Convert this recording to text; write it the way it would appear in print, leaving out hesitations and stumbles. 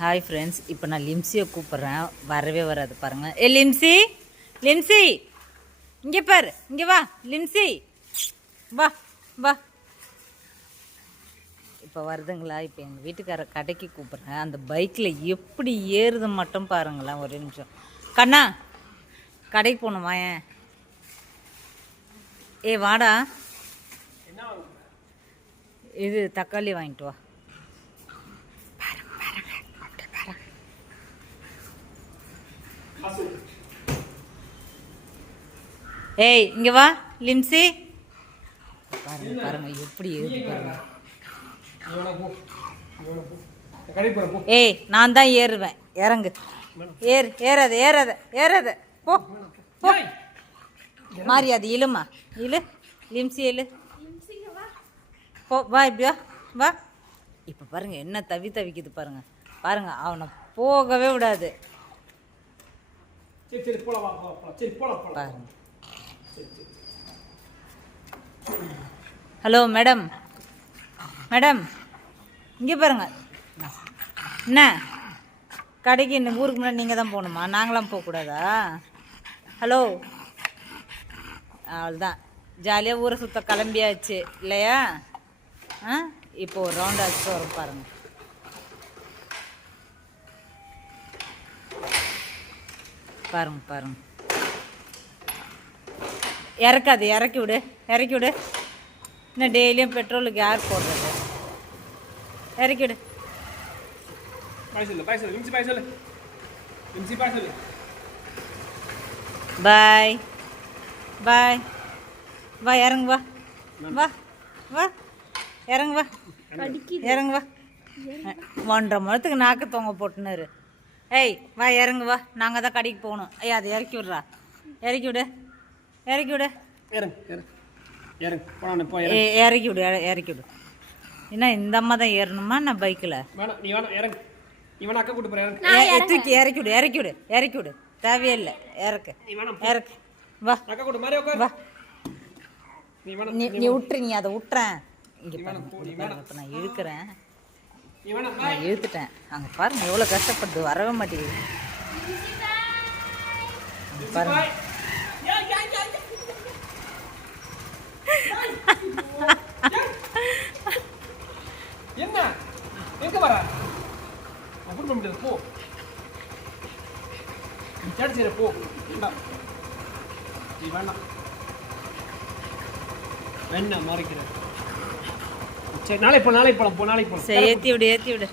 Hi friends, இப்போ நான் லிம்சியை கூப்பிட்றேன். வரவே வராது பாருங்கள். லிம்சி, லிம்சி இங்கே பாரு, இங்கே வா லிம்சி, வா வா. இப்போ வருதுங்களா? இப்போ எங்கள் வீட்டுக்கார கடைக்கு கூப்பிட்றேன். அந்த பைக்கில் எப்படி ஏறுது மட்டும் பாருங்களேன். ஒரு நிமிஷம். கண்ணா, கடைக்கு போகணுமா? வாடா, இது தக்காளி வாங்கிட்டு வா. இங்கே வா லிம்சி. பாருங்க பாருங்க எப்படி ஏறுது பாருங்க. நான் தான் ஏறுவேன். இறங்கு, ஏறாத ஏறாத ஏறாத, போ போ. மாறி அது இழுமா, இழு லிம்சி, இழு போ. வா, இப்படி வா வா. இப்போ பாருங்க என்ன தவிக்குது பாருங்க. பாருங்க, அவனை போகவே விடாது பாருங்க. ஹலோ மேடம், மேடம் இங்கே பாருங்க. என்ன கடைக்கு இந்த ஊருக்கு முன்னாடி நீங்கள் தான் போகணுமா? நாங்களாம் போகக்கூடாதா? ஹலோ, அவ்வளோதான், ஜாலியாக ஊரை சுற்ற கிளம்பியாச்சு இல்லையா? இப்போ ஒரு ரவுண்ட் அடிச்சுட்டு வரும் பாருங்க. பாருங்க பாருங்க. இறக்காது, இறக்கி விடு, இறக்கி விடு. இன்னும் டெய்லியும் பெட்ரோலுக்கு யார் போடுறது? இறக்கி விடு. பாய் பாய். வா இறங்கு, வா வா வா, இறங்கு வா, இறங்கு வா. 1.5 மணத்துக்கு நாக்கு தொங்க போட்டுனாரு. வா இறங்கு வா, நாங்கள் தான் கடைக்கு போகணும். அதை இறக்கி விட்றா, இறக்கி விடு, இறக்கி விடு, இறக்கி விடு, இறக்கி விடு. என்ன இந்த அம்மா தான் ஏறணுமா? நான் பைக்கில் தூக்கி இறக்கி விடு, இறக்கி விடு, இறக்கி விடு. தேவையில்லை, இறக்கு இறக்கு. வா வா. நீ விட்டுரு, நீ அதை விட்டுறேன். இங்கே பாருங்க, இப்போ நான் இழுக்கிறேன், நான் இழுத்துட்டேன். அங்கே பாருங்க எவ்வளோ கஷ்டப்படுது, வரவே மாட்டேங்குது பாருங்க. என்ன எங்க வர? அப்படி முடியாது, போ. சரி போ. நீ வேண்டாம், வேணா மறைக்கிற. சரி, நாளைக்கு போலாம், போ, நாளைக்கு போலாம். சரி, ஏற்றி விடு, ஏற்றி விடு.